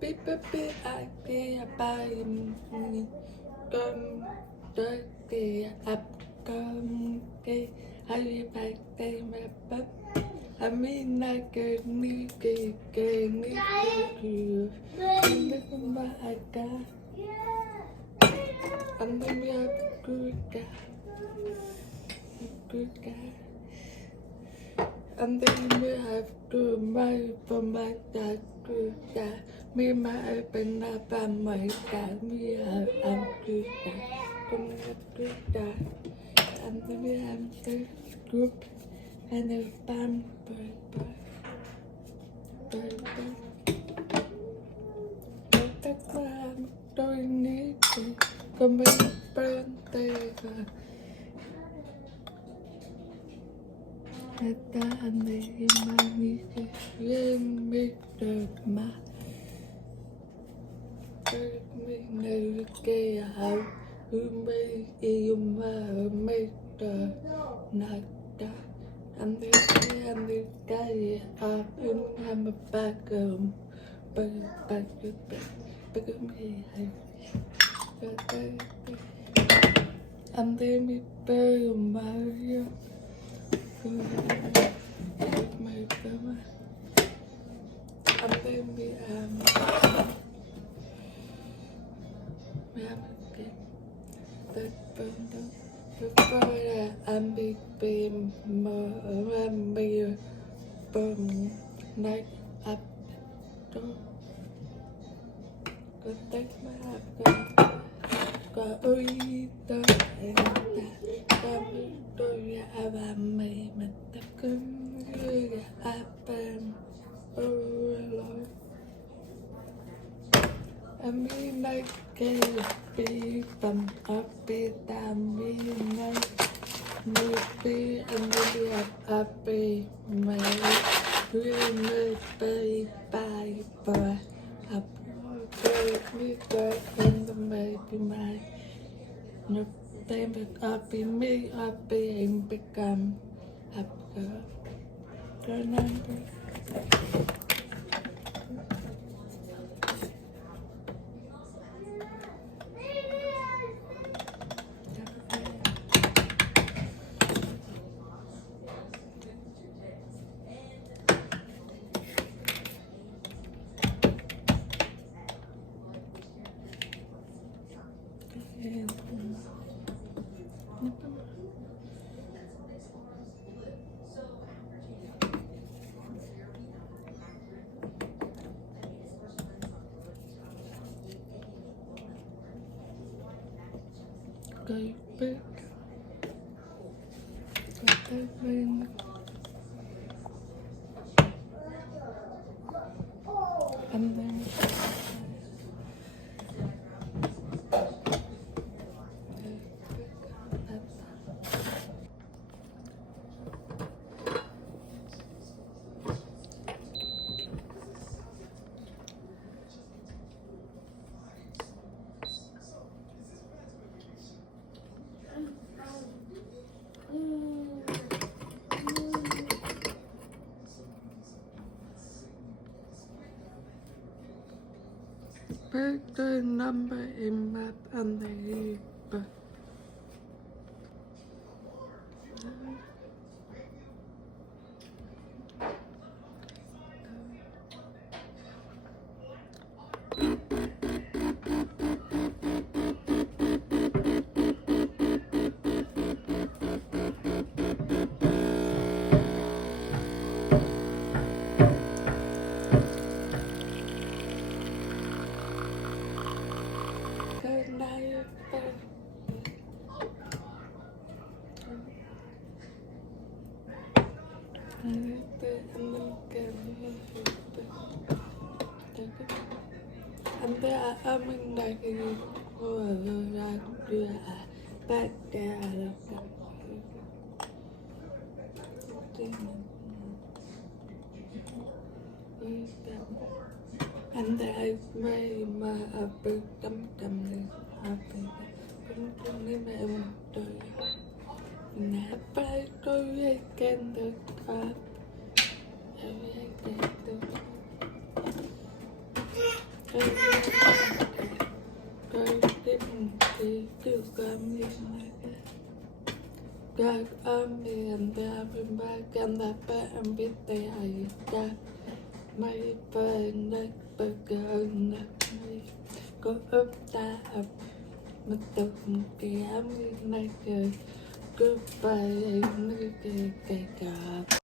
bip bip bip I be by me come dirty up come cái hay bạc tay mà bắp I I could need cái need you I'm mà I got I'm gonna be a good guy I'm gonna have to my for my dad good guy me my open up and my dad me I'm good guy I'm a good guy I'm gonna have the group and a band tất cả tôi need có mấy bên tay ta anh này mà nghĩ riêng biết được mà mình nơi kia hậu mấy yêu mà mấy tờ nát ta anh đi cái I'm a back but hay anh đi mi bơ mà mày cơ mà anh đi mi cái coi là anh bị mà anh bị bơm night up đó có tết mà có ơi tôi có tôi và mày mà ta cứng như apam lối em đi nay cái bị tầm ở bị tam bị ngay người bị em đi ở bị mày người bị bài bờ học người bị bờ em mày bị mày nó tên được ở bị mi ở bị em bị cầm học cái năng cây bếp có tay bên anh đang birthday number in map and the anh thấy mình đại cái rồi ra đưa bát đà là anh thấy mày mà ở bên tâm này ở bên cũng nên mẹ mình tôi nè bay tôi khen được cả Kêu cam đi Gag ambien da bimba ganda pa ambite ay da may pa nag paganda may có ấp ta ấp mất tập kì ám nag cứ bay nag kì cà